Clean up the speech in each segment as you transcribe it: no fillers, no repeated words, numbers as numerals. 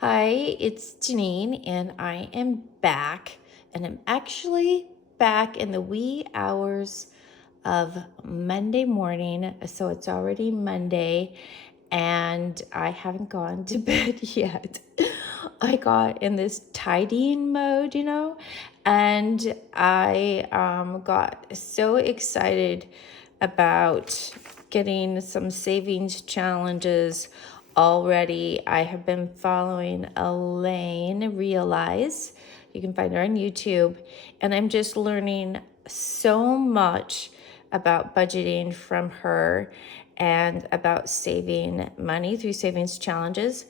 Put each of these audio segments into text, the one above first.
Hi, it's Jenean, and I am back. And I'm actually back in the wee hours of Monday morning. So it's already Monday, and I haven't gone to bed yet. I got in this tidying mode, and I got so excited about getting some savings challenges already. I have been following Elaine Realize. You can find her on YouTube, and I'm just learning so much about budgeting from her and about saving money through savings challenges.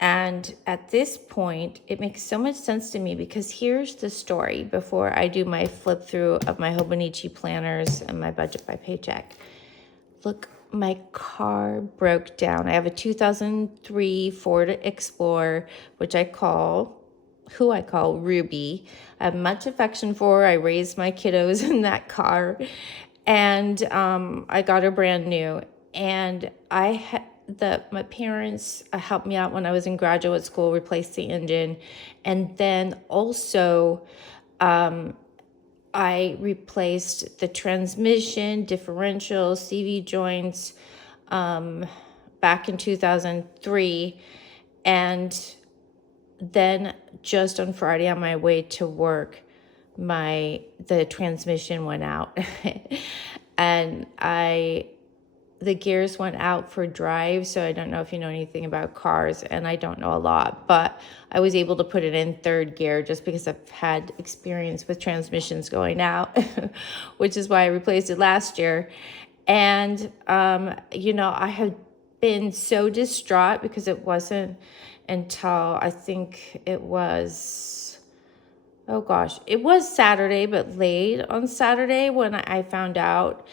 And at this point, it makes so much sense to me because here's the story before I do my flip through of my hobonichi planners and my budget by Paycheck. Look, my car broke down. I have a 2003 Ford Explorer, which I call Ruby. I have much affection for her. I raised my kiddos in that car, and I got her brand new. And my parents helped me out when I was in graduate school, replaced the engine, and then also I replaced the transmission, differential, CV joints back in 2003. And then just on Friday on my way to work, the transmission went out. And the gears went out for drive, so I don't know if you know anything about cars, and I don't know a lot, but I was able to put it in third gear just because I've had experience with transmissions going out, which is why I replaced it last year. And, I had been so distraught because it wasn't until I think it was Saturday, but late on Saturday when I found out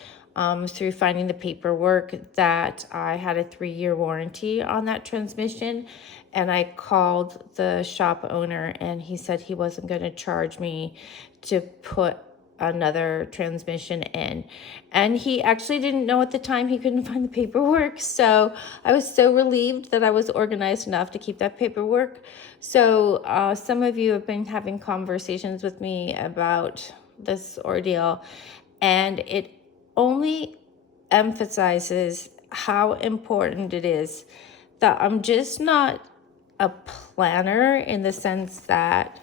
through finding the paperwork that I had a 3-year warranty on that transmission. And I called the shop owner, and he said he wasn't going to charge me to put another transmission in. And he actually didn't know at the time. He couldn't find the paperwork. So I was so relieved that I was organized enough to keep that paperwork. So some of you have been having conversations with me about this ordeal, and it only emphasizes how important it is that I'm just not a planner in the sense that,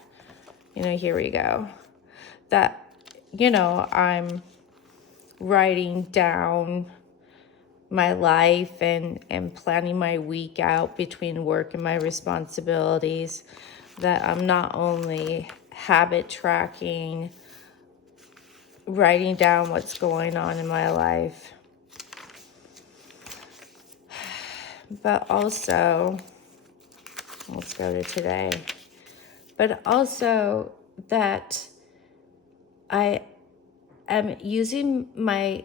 here we go, that, I'm writing down my life and planning my week out between work and my responsibilities, that I'm not only habit tracking, writing down what's going on in my life, but also, let's go to today, but also that I am using my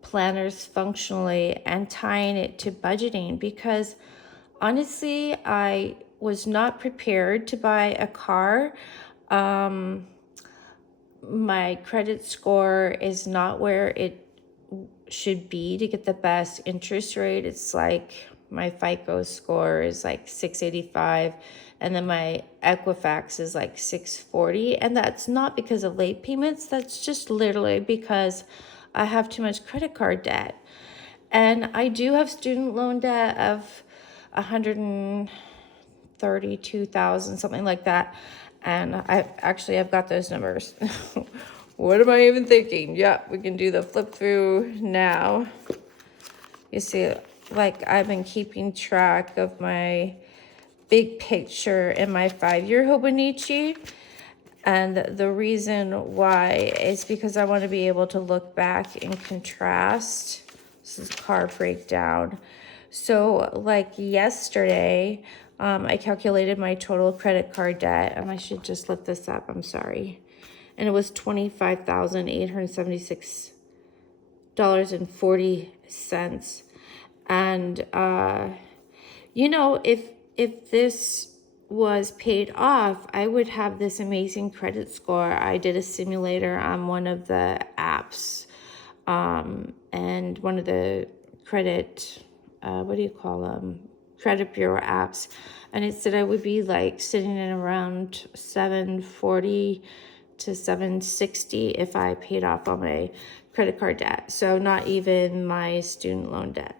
planners functionally and tying it to budgeting, because honestly, I was not prepared to buy a car. My credit score is not where it should be to get the best interest rate. It's like my FICO score is like 685, and then my Equifax is like 640. And that's not because of late payments. That's just literally because I have too much credit card debt. And I do have student loan debt of 132,000, something like that. And I've got those numbers. What am I even thinking? Yeah, we can do the flip through now. You see, like, I've been keeping track of my big picture in my 5-year hobonichi. And the reason why is because I want to be able to look back and contrast. This is car breakdown. So like yesterday, I calculated my total credit card debt, and I should just lift this up, I'm sorry. And it was $25,876.40. And, if this was paid off, I would have this amazing credit score. I did a simulator on one of the apps, and one of the credit, credit bureau apps, and it said I would be like sitting in around 740 to 760 if I paid off all my credit card debt. So not even my student loan debt.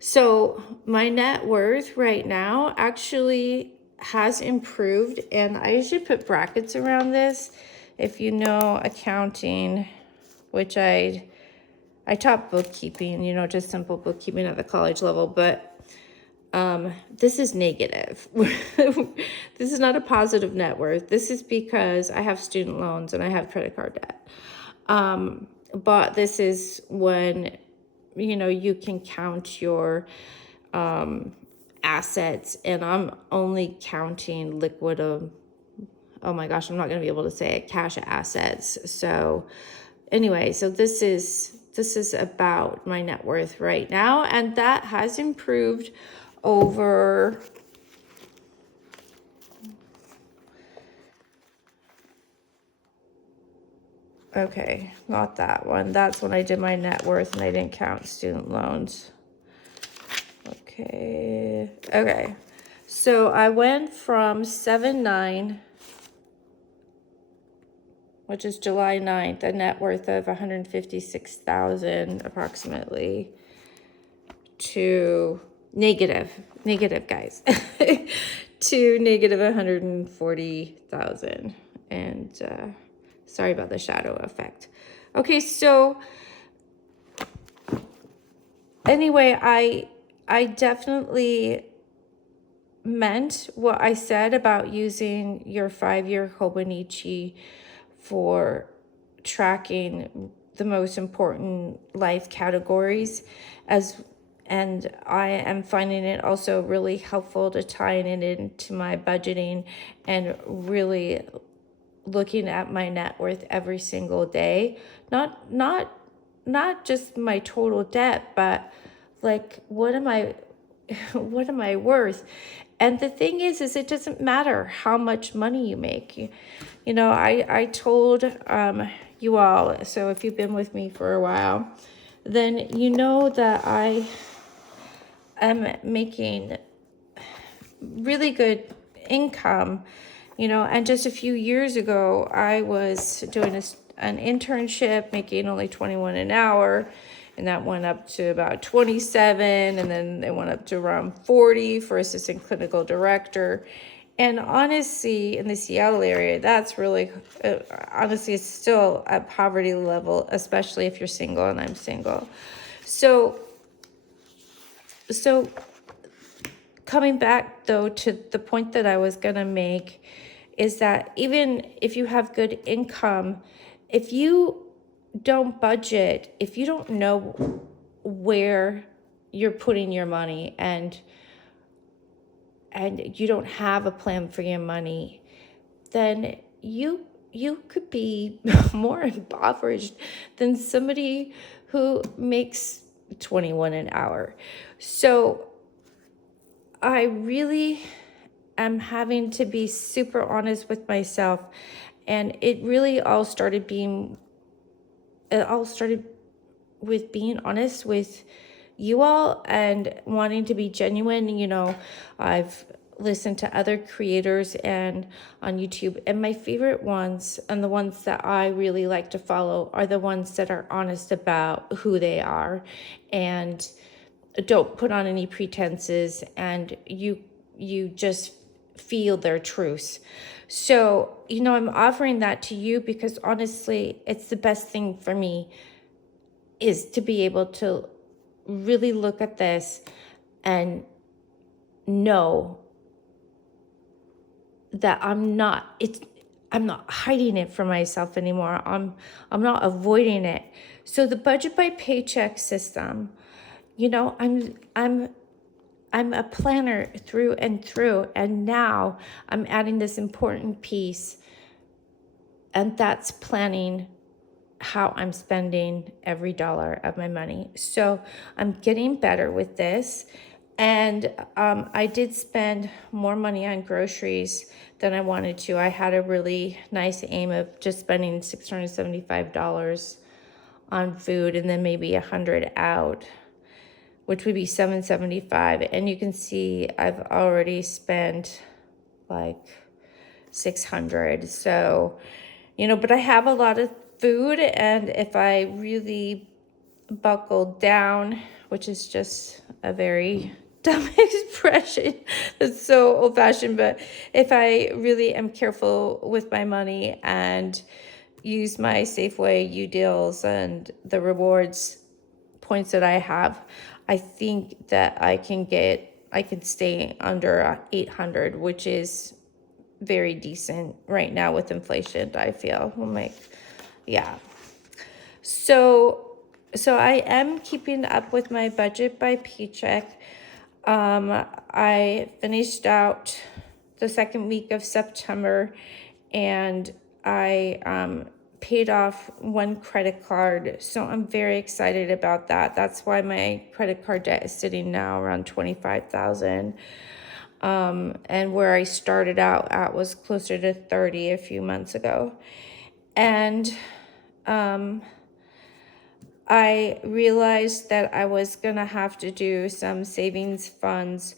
So my net worth right now actually has improved, and I usually put brackets around this. If you know accounting, which I taught bookkeeping, just simple bookkeeping at the college level, but this is negative. This is not a positive net worth. This is because I have student loans and I have credit card debt. But this is when, you can count your assets, and I'm only counting liquid oh my gosh, I'm not going to be able to say it, cash assets. So anyway, so this is about my net worth right now, and that has improved over okay, not that one. That's when I did my net worth and I didn't count student loans. Okay. So I went from 7/9, which is July 9th, a net worth of 156,000 approximately, to negative guys, to negative 140,000. And sorry about the shadow effect. Okay, so anyway, I definitely meant what I said about using your 5-year hobonichi for tracking the most important life categories, and I am finding it also really helpful to tie it into my budgeting and really looking at my net worth every single day. Not just my total debt, but like what am I worth? And the thing is it doesn't matter how much money you make. I told you all, so if you've been with me for a while, then you know that I am making really good income, and just a few years ago, I was doing an internship making only 21 an hour, and that went up to about 27, and then it went up to around 40 for assistant clinical director. And honestly, in the Seattle area, that's really, honestly, it's still at poverty level, especially if you're single, and I'm single. So coming back, though, to the point that I was going to make is that even if you have good income, if you don't budget, if you don't know where you're putting your money, and you don't have a plan for your money, then you could be more impoverished than somebody who makes 21 an hour. So I really am having to be super honest with myself, and it really all started with being honest with you all and wanting to be genuine. I've listened to other creators and on YouTube, and my favorite ones, and the ones that I really like to follow, are the ones that are honest about who they are and don't put on any pretenses, and you just feel their truths. So, I'm offering that to you because honestly, it's the best thing for me, is to be able to really look at this and know that I'm not hiding it from myself anymore. I'm not avoiding it. So the budget by paycheck system, I'm a planner through and through, and now I'm adding this important piece, and that's planning how I'm spending every dollar of my money. So I'm getting better with this, and I did spend more money on groceries than I wanted to. I had a really nice aim of just spending $675 on food and then maybe $100 out. which would be $775. And you can see I've already spent like $600. So, but I have a lot of food, and if I really buckle down, which is just a very dumb expression, it's so old fashioned, but if I really am careful with my money and use my Safeway U-Deals and the rewards points that I have, I think that I can stay under 800, which is very decent right now with inflation, I feel. I'm like, yeah. So I am keeping up with my budget by Paycheck. I finished out the second week of September, and I paid off one credit card. So I'm very excited about that. That's why my credit card debt is sitting now around $25,000. And where I started out at was closer to 30 a few months ago. And I realized that I was gonna have to do some savings funds.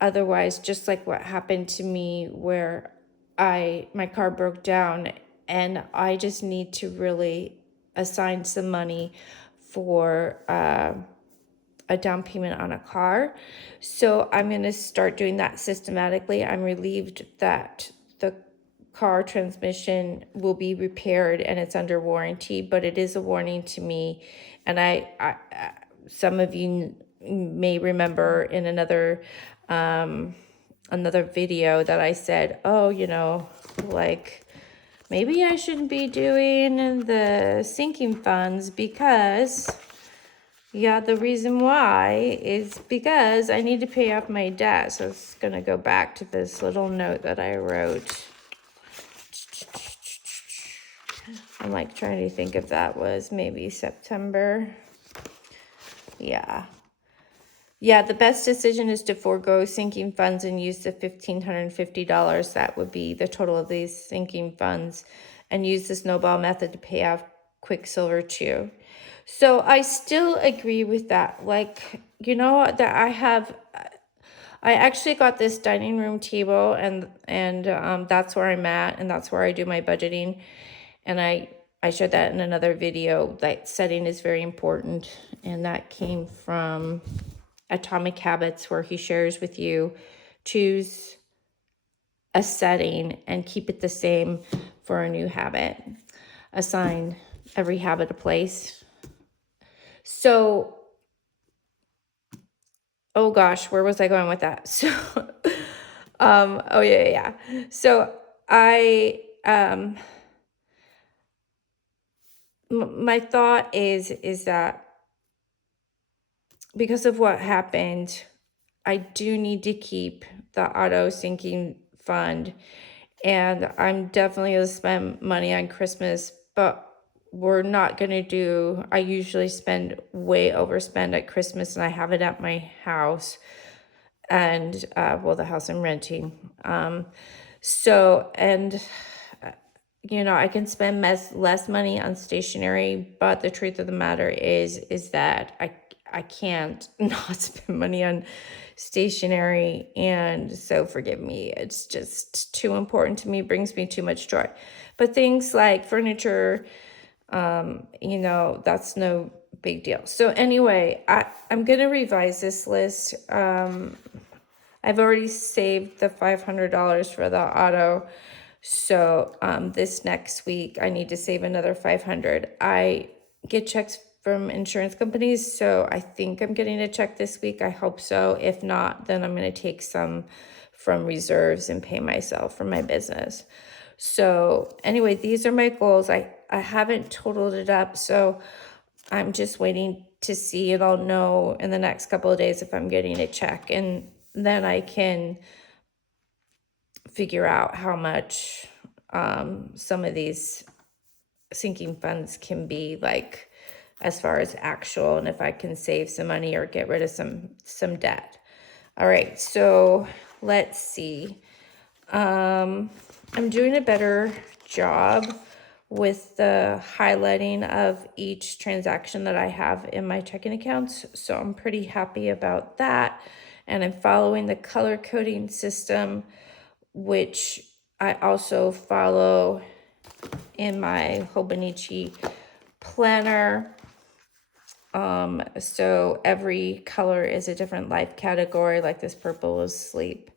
Otherwise, just like what happened to me where my car broke down, and I just need to really assign some money for a down payment on a car. So I'm going to start doing that systematically. I'm relieved that the car transmission will be repaired and it's under warranty, but it is a warning to me. And I some of you may remember in another video that I said, oh, like maybe I shouldn't be doing the sinking funds because, yeah, the reason why is because I need to pay off my debt. So it's going to go back to this little note that I wrote. I'm like trying to think if that was maybe September. Yeah. Yeah, the best decision is to forego sinking funds and use the $1,550. That would be the total of these sinking funds, and use the snowball method to pay off Quicksilver too. So I still agree with that. Like, that I actually got this dining room table, and that's where I'm at, and that's where I do my budgeting. And I shared that in another video. Like, setting is very important, and that came from Atomic Habits, where he shares with you, choose a setting and keep it the same for a new habit. Assign every habit a place. So, oh gosh, where was I going with that? So, oh yeah. So my thought is that because of what happened, I do need to keep the auto sinking fund, and I'm definitely going to spend money on Christmas, but we're not going to do, I usually way overspend at Christmas, and I have it at my house, and the house I'm renting. I can spend less money on stationery, but the truth of the matter is that I can't not spend money on stationery, and so forgive me, it's just too important to me, brings me too much joy. But things like furniture, that's no big deal. So anyway, I'm gonna revise this list. I've already saved the $500 for the auto. So this next week, I need to save another $500. I get checks from insurance companies, so I think I'm getting a check this week. I hope so. If not, then I'm going to take some from reserves and pay myself for my business. So anyway, these are my goals. I haven't totaled it up, so I'm just waiting to see, and I'll know in the next couple of days if I'm getting a check, and then I can figure out how much some of these sinking funds can be, like, as far as actual, and if I can save some money or get rid of some debt. All right, so let's see. I'm doing a better job with the highlighting of each transaction that I have in my checking accounts. So I'm pretty happy about that. And I'm following the color coding system, which I also follow in my hobonichi planner. So every color is a different life category, like this purple is sleep.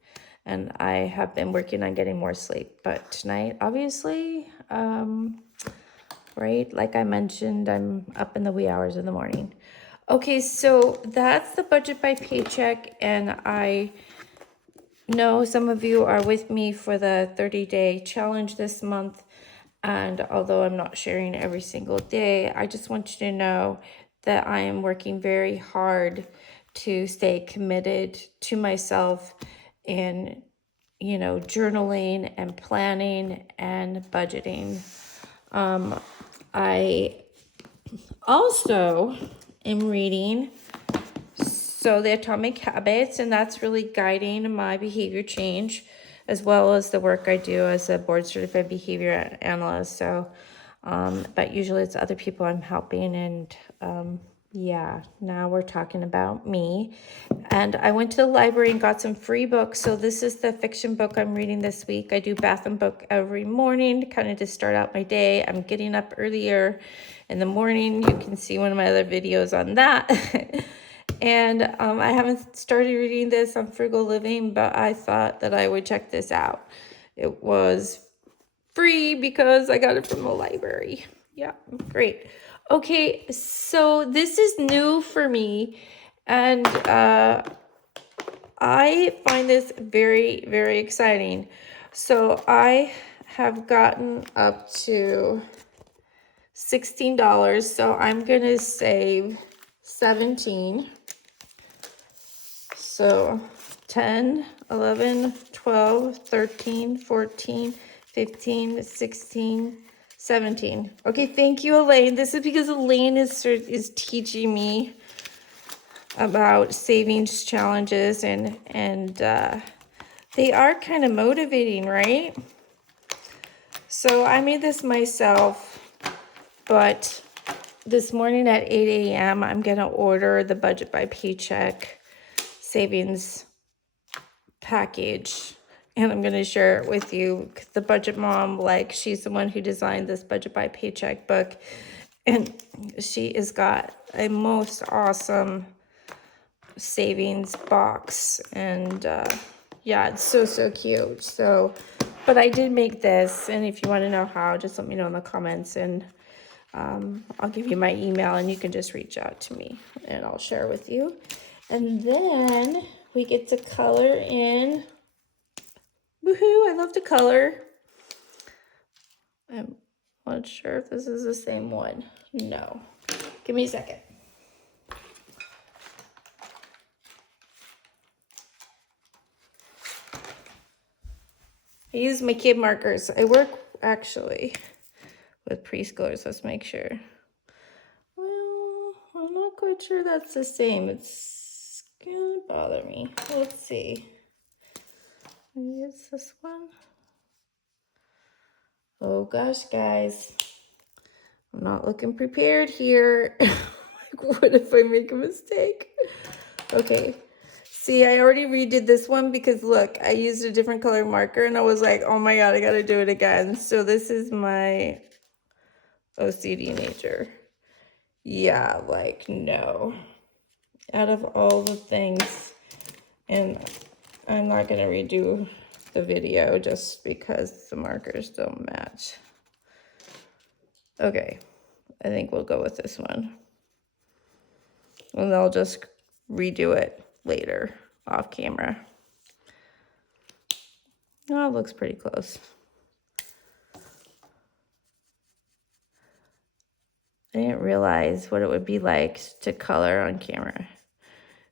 And I have been working on getting more sleep, but tonight, obviously, right, like I mentioned, I'm up in the wee hours of the morning. Okay, so that's the budget by paycheck, and I know some of you are with me for the 30-day challenge this month, and although I'm not sharing every single day, I just want you to know that I am working very hard to stay committed to myself in, you know, journaling and planning and budgeting. I also am reading The Atomic Habits, and that's really guiding my behavior change, as well as the work I do as a board certified behavior analyst. So, but usually it's other people I'm helping, and yeah, now we're talking about me. And I went to the library and got some free books. So this is the fiction book I'm reading this week. I do bath and book every morning, kind of to start out my day. I'm getting up earlier in the morning. You can see one of my other videos on that. And I haven't started reading this on Frugal Living, but I thought that I would check this out. It was free because I got it from the library. Yeah, great. Okay, so this is new for me, and I find this very, very exciting. So I have gotten up to $16, so I'm gonna save 17. So 10, 11, 12, 13, 14, 15, 16, 17. Okay, thank you, Elaine. This is because Elaine is teaching me about savings challenges, and they are kind of motivating, right? So I made this myself, but this morning at 8 a.m. I'm gonna order the Budget by Paycheck savings package, and I'm gonna share it with you. The budget mom, like, she's the one who designed this Budget by Paycheck book, and she has got a most awesome savings box, and yeah, it's so cute. So, but I did make this, and if you want to know how, just let me know in the comments, and I'll give you my email, and you can just reach out to me, and I'll share with you. And then we get to color in. Woohoo, I love to color. I'm not sure if this is the same one. No. Give me a second. I use my kid markers. I work actually with preschoolers. Let's make sure. Well, I'm not quite sure that's the same. It's gonna bother me. Let's see. Maybe it's this one. Oh gosh, guys. I'm not looking prepared here. Like, what if I make a mistake? Okay. See, I already redid this one because look, I used a different color marker, and I was like, oh my God, I gotta do it again. So this is my OCD nature. Yeah, like, no. Out of all the things, and I'm not gonna redo the video just because the markers don't match. Okay, I think we'll go with this one. And I'll just redo it later off camera. Oh, it looks pretty close. I didn't realize what it would be like to color on camera.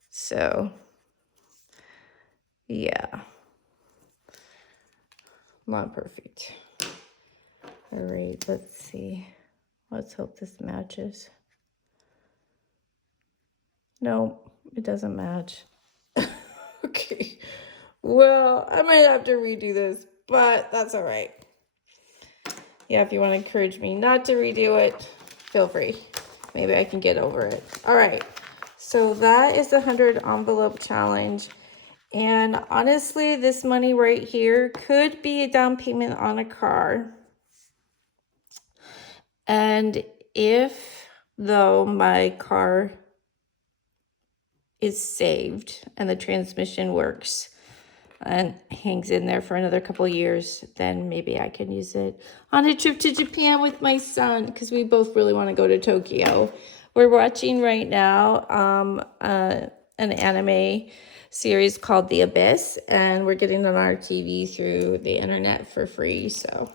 So, yeah. Not perfect. All right, let's see. Let's hope this matches. No, it doesn't match. Okay. Well, I might have to redo this, but that's all right. Yeah, if you want to encourage me not to redo it, feel free. Maybe I can get over it. All right, so that is the 100 envelope challenge. And honestly, this money right here could be a down payment on a car. And if, though, my car is saved and the transmission works and hangs in there for another couple years, then maybe I can use it on a trip to Japan with my son, because we both really want to go to Tokyo. We're watching right now an anime series called The Abyss, and we're getting it on our TV through the internet for free. So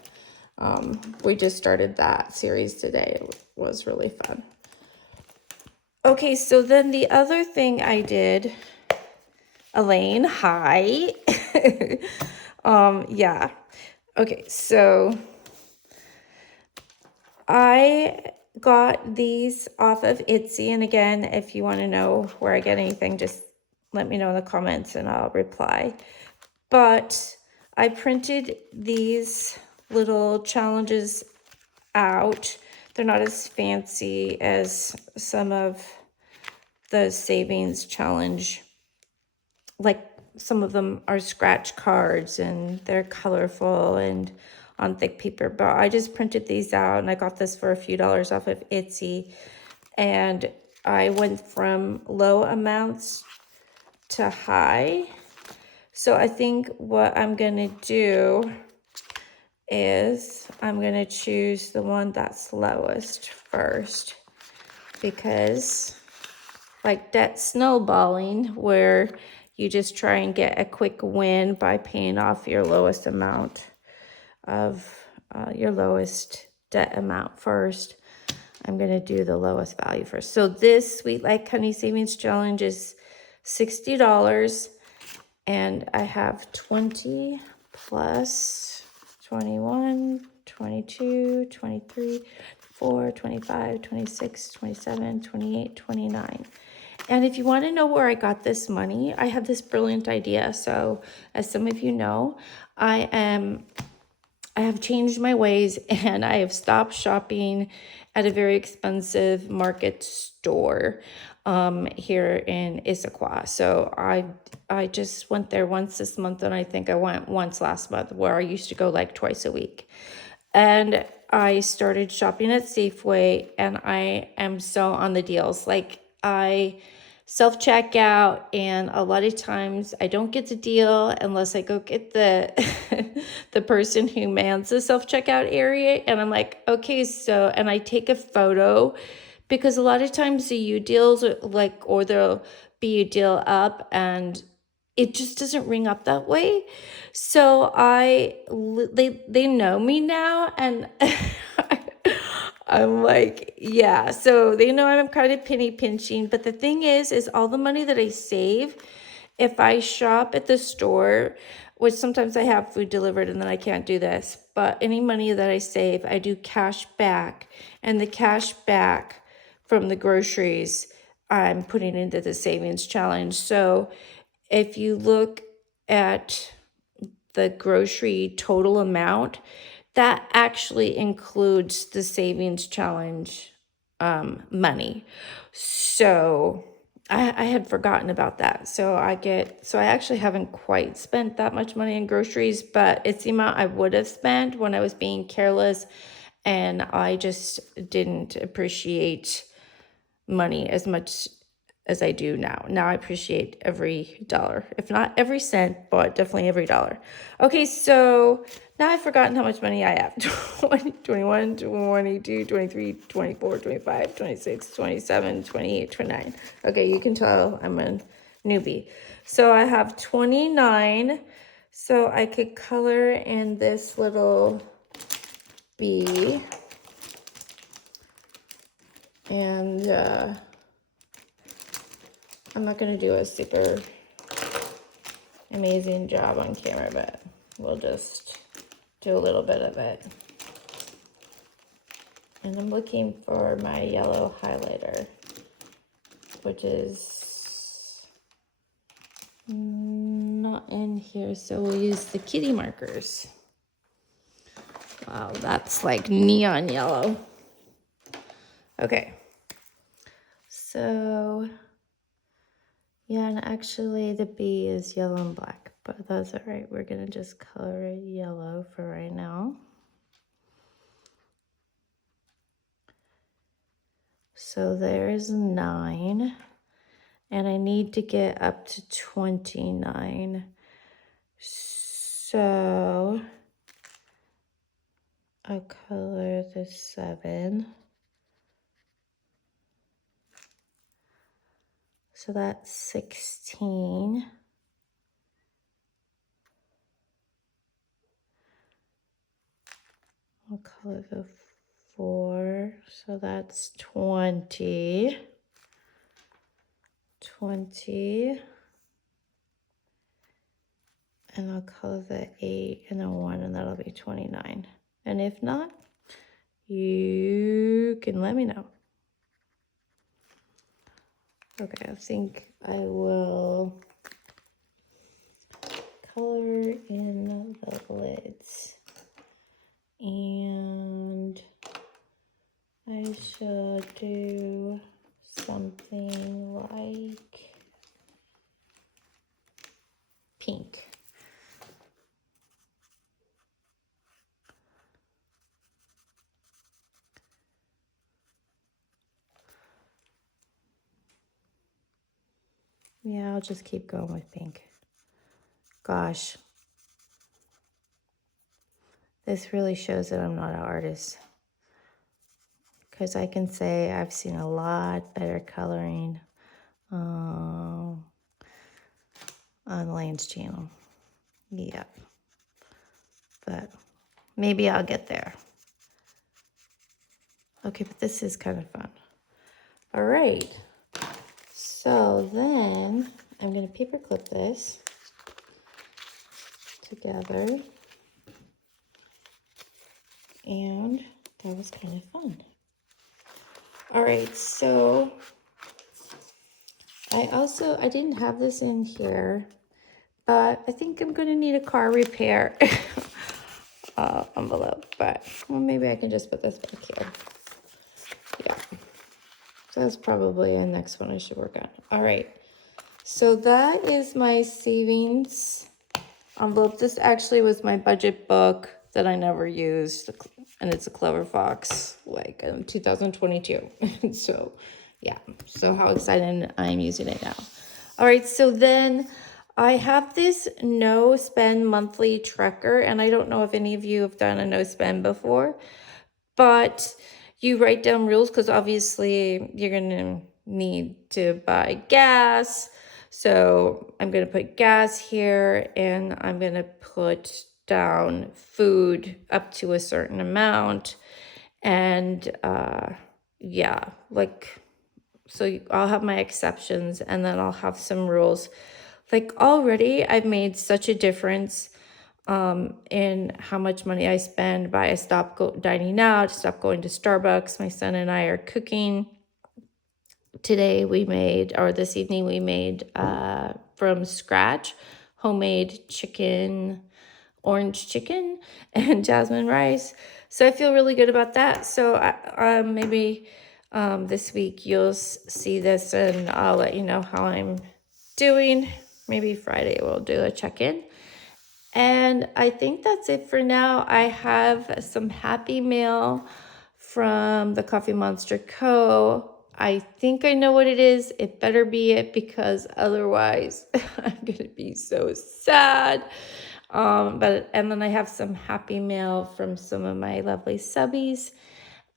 we just started that series today. It was really fun. Okay, so then the other thing I did, Elaine, hi. Yeah. Okay, so I got these off of Etsy. And again, if you want to know where I get anything, just let me know in the comments and I'll reply. But I printed these little challenges out. They're not as fancy as some of the savings challenge. Like some of them are scratch cards and they're colorful and on thick paper, but I just printed these out and I got this for a few dollars off of Etsy. And I went from low amounts to high. So I think what I'm gonna do is I'm gonna choose the one that's lowest first, because like that snowballing where you just try and get a quick win by paying off your lowest amount of your lowest debt amount first. I'm going to do the lowest value first. So this Sweet Like Honey Savings Challenge is $60, and I have 20 plus 21, 22, 23, 24, 25, 26, 27, 28, 29. And if you want to know where I got this money, I have this brilliant idea. So as some of you know, I have changed my ways and I have stopped shopping at a very expensive market store here in Issaquah. So I just went there once this month, and I think I went once last month, where I used to go like twice a week. And I started shopping at Safeway, and I am so on the deals. Like I self-checkout, and a lot of times I don't get the deal unless I go get the the person who mans the self-checkout area, and I'm like, okay, so, and I take a photo, because a lot of times the U deals are like, or there'll be a deal up and it just doesn't ring up that way. So they know me now, and I'm like, yeah. So they know I'm kind of penny pinching. But the thing is all the money that I save, if I shop at the store, which sometimes I have food delivered and then I can't do this, but any money that I save, I do cash back. And the cash back from the groceries, I'm putting into the savings challenge. So if you look at the grocery total amount, that actually includes the savings challenge money. So I had forgotten about that. So I actually haven't quite spent that much money on groceries, but it's the amount I would have spent when I was being careless and I just didn't appreciate money as much as I do now. Now I appreciate every dollar, if not every cent, but definitely every dollar. Okay, so now I've forgotten how much money I have. 20, 21, 22, 23, 24, 25, 26, 27, 28, 29. Okay, you can tell I'm a newbie. So I have 29. So I could color in this little bee. And I'm not going to do a super amazing job on camera, but we'll just do a little bit of it. And I'm looking for my yellow highlighter, which is not in here, so we'll use the kitty markers. Wow, that's like neon yellow. Okay. So, yeah, and actually the B is yellow and black, but that's all right. We're gonna just color it yellow for right now. So there's 9, and I need to get up to 29. So I'll color the 7. So that's 16. I'll color the 4. So that's 20. 20. And I'll color the 8 and the 1, and that'll be 29. And if not, you can let me know. Okay, I think I will color in the lids. And I should do something like pink. Yeah, I'll just keep going with pink. Gosh, this really shows that I'm not an artist. Because I can say I've seen a lot better coloring on Lane's channel. Yeah. But maybe I'll get there. Okay, but this is kind of fun. All right. So then I'm going to paper clip this together. And that was kind of fun. All right, so I didn't have this in here, but I think I'm going to need a car repair envelope, but well, maybe I can just put this back here. Yeah, so that's probably the next one I should work on. All right, so that is my savings envelope. This actually was my budget book that I never used, and it's a Clever Fox, like 2022. So yeah, so how excited I'm using it now. All right, so then I have this no spend monthly tracker, and I don't know if any of you have done a no spend before, but you write down rules because obviously you're gonna need to buy gas. So I'm gonna put gas here, and I'm gonna put down food up to a certain amount. And yeah, like, so I'll have my exceptions, and then I'll have some rules. Like already I've made such a difference in how much money I spend by I stop dining out, stop going to Starbucks. My son and I are cooking. Today we made, or this evening we made from scratch, homemade chicken, orange chicken and jasmine rice. So I feel really good about that. So maybe this week you'll see this, and I'll let you know how I'm doing. Maybe Friday we'll do a check-in. And I think that's it for now. I have some Happy Mail from the Coffee Monster Co. I think I know what it is. It better be it, because otherwise I'm going to be so sad. And then I have some Happy Mail from some of my lovely subbies,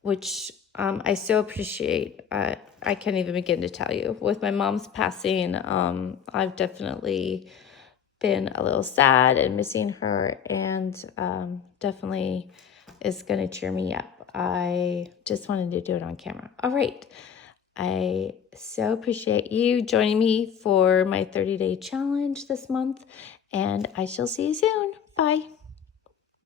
which I so appreciate. I can't even begin to tell you. With my mom's passing, I've definitely been a little sad and missing her, and definitely is going to cheer me up. I just wanted to do it on camera. All right. I so appreciate you joining me for my 30-day challenge this month, and I shall see you soon. Bye.